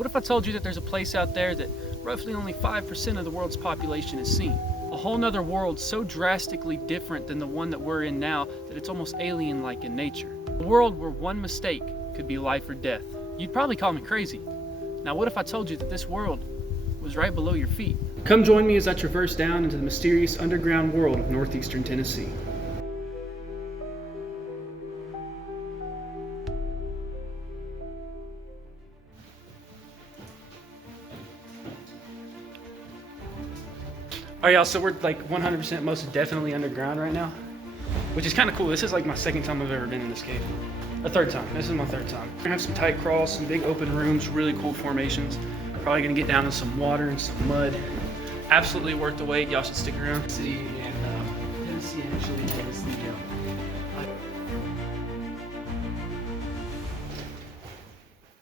What if I told you that there's a place out there that roughly only 5% of the world's population has seen? A whole nother world so drastically different than the one that we're in now that it's almost alien-like in nature. A world where one mistake could be life or death. You'd probably call me crazy. Now what if I told you that this world was right below your feet? Come join me as I traverse down into the mysterious underground world of northeastern Tennessee. Alright y'all, so we're like 100% most definitely underground right now, which is kind of cool. This is like my second time I've ever been in this cave. Third time. This is my third time. We're gonna have some tight crawls, some big open rooms, really cool formations. Probably gonna get down in some water and some mud. Absolutely worth the wait. Y'all should stick around. Tennessee actually has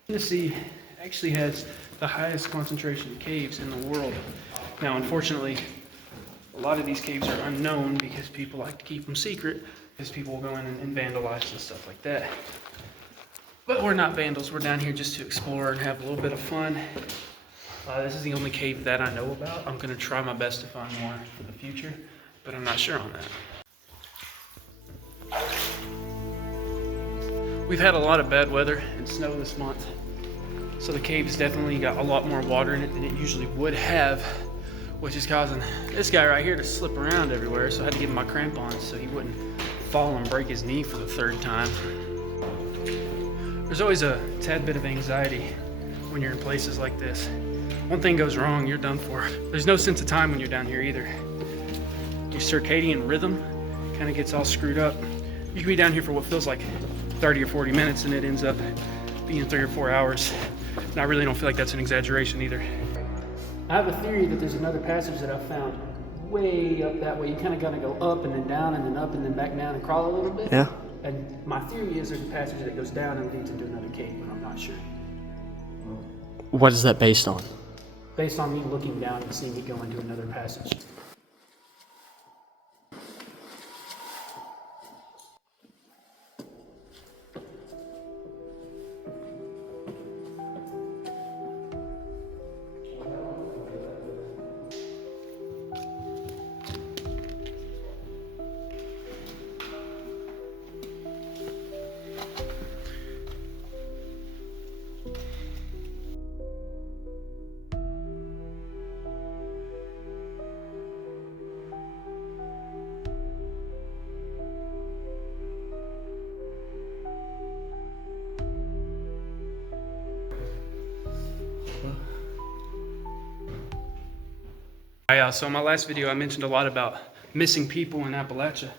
Tennessee actually has the highest concentration of caves in the world. Now, unfortunately, a lot of these caves are unknown because people like to keep them secret, because people will go in and vandalize and stuff like that. But we're not vandals. We're down here just to explore and have a little bit of fun. This is the only cave that I know about. I'm going to try my best to find more for the future, but I'm not sure on that. We've had a lot of bad weather and snow this month, so the cave's definitely got a lot more water in it than it usually would have, which is causing this guy right here to slip around everywhere. So I had to give him my crampons so he wouldn't fall and break his knee for the third time. There's always a tad bit of anxiety when you're in places like this. One thing goes wrong, you're done for. There's no sense of time when you're down here either. Your circadian rhythm kind of gets all screwed up. You can be down here for what feels like 30 or 40 minutes and it ends up being 3 or 4 hours. And I really don't feel like that's an exaggeration either. I have a theory that there's another passage that I found way up that way. You kind of got to go up and then down and then up and then back down and crawl a little bit. Yeah. And my theory is there's a passage that goes down and leads into another cave, but I'm not sure. What is that based on? Based on me looking down and seeing me go into another passage. So in my last video, I mentioned a lot about missing people in Appalachia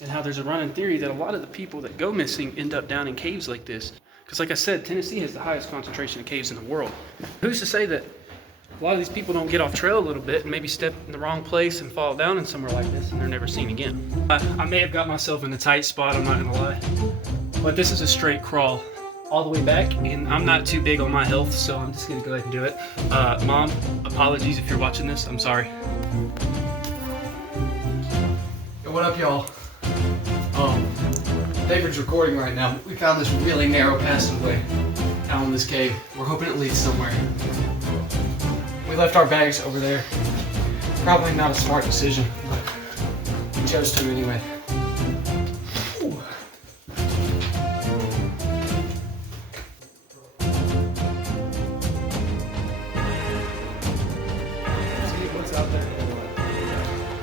and how there's a running theory that a lot of the people that go missing end up down in caves like this. Because like I said, Tennessee has the highest concentration of caves in the world. Who's to say that a lot of these people don't get off trail a little bit and maybe step in the wrong place and fall down in somewhere like this and they're never seen again? I may have got myself in a tight spot, I'm not gonna lie. But this is a straight crawl all the way back, and I'm not too big on my health, so I'm just gonna go ahead and do it. Mom, apologies if you're watching this, I'm sorry. Yo, what up, y'all? David's recording right now. We found this really narrow passageway down in this cave. We're hoping it leads somewhere. We left our bags over there. Probably not a smart decision, but we chose to anyway.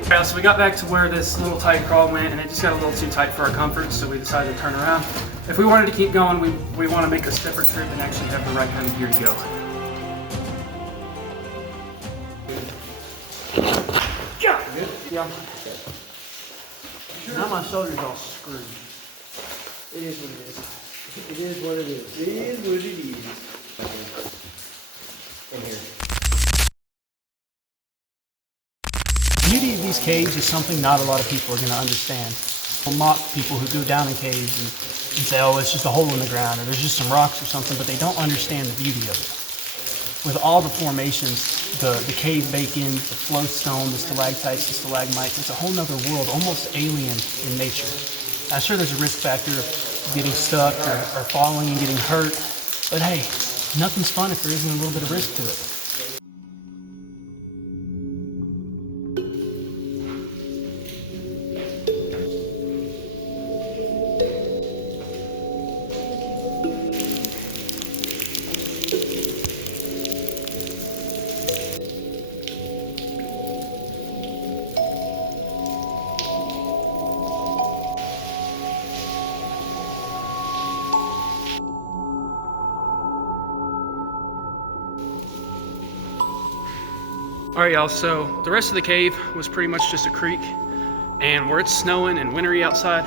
Alright, so we got back to where this little tight crawl went, and it just got a little too tight for our comfort, so we decided to turn around. If we wanted to keep going, we want to make a separate trip and actually have the right kind of gear to go. Yeah. Now my shoulder's all screwed. It is what it is. It is what it is. It is what it is. In here. The beauty of these caves is something not a lot of people are going to understand. We'll mock people who go down in caves and say, oh, it's just a hole in the ground, or there's just some rocks or something, but they don't understand the beauty of it. With all the formations, the cave bake-in, the flowstone, the stalactites, the stalagmites, it's a whole nother world, almost alien in nature. I'm sure there's a risk factor of getting stuck or falling and getting hurt, but hey, Nothing's fun if there isn't a little bit of risk to it. All right, y'all, so the rest of the cave was pretty much just a creek, and where it's snowing and wintry outside,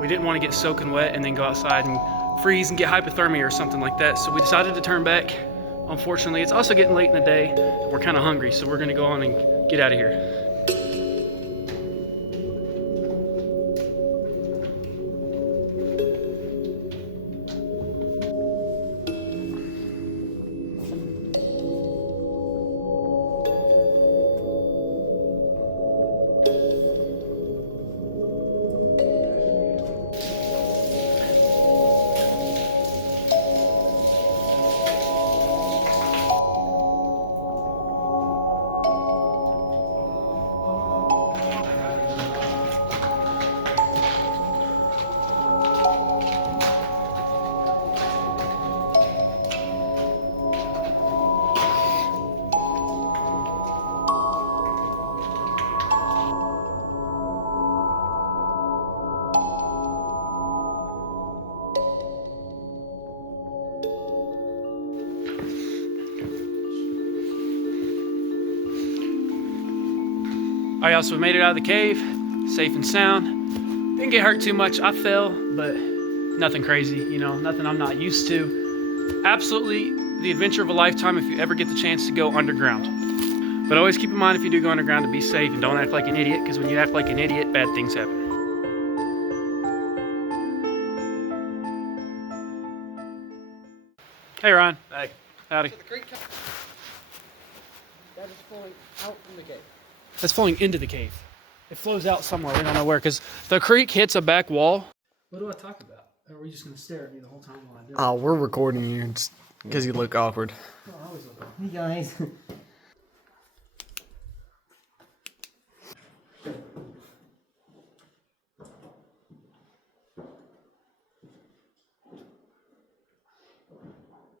we didn't want to get soaking wet and then go outside and freeze and get hypothermia or something like that, so we decided to turn back. Unfortunately, it's also getting late in the day. We're kind of hungry, so we're gonna go on and get out of here. All right, y'all, so we made it out of the cave, safe and sound. Didn't get hurt too much. I fell, but nothing crazy, you know, nothing I'm not used to. Absolutely the adventure of a lifetime if you ever get the chance to go underground. But always keep in mind if you do go underground to be safe and don't act like an idiot, because when you act like an idiot, bad things happen. Hey, Ron. Hey. Howdy. So the creek that is flowing out from the cave. That's flowing into the cave. It flows out somewhere. We don't know where, because the creek hits a back wall. What do I talk about? Or are we just going to stare at me the whole time while I do it? Oh, we're recording you because you look awkward. Oh, I always look awkward. Hey guys.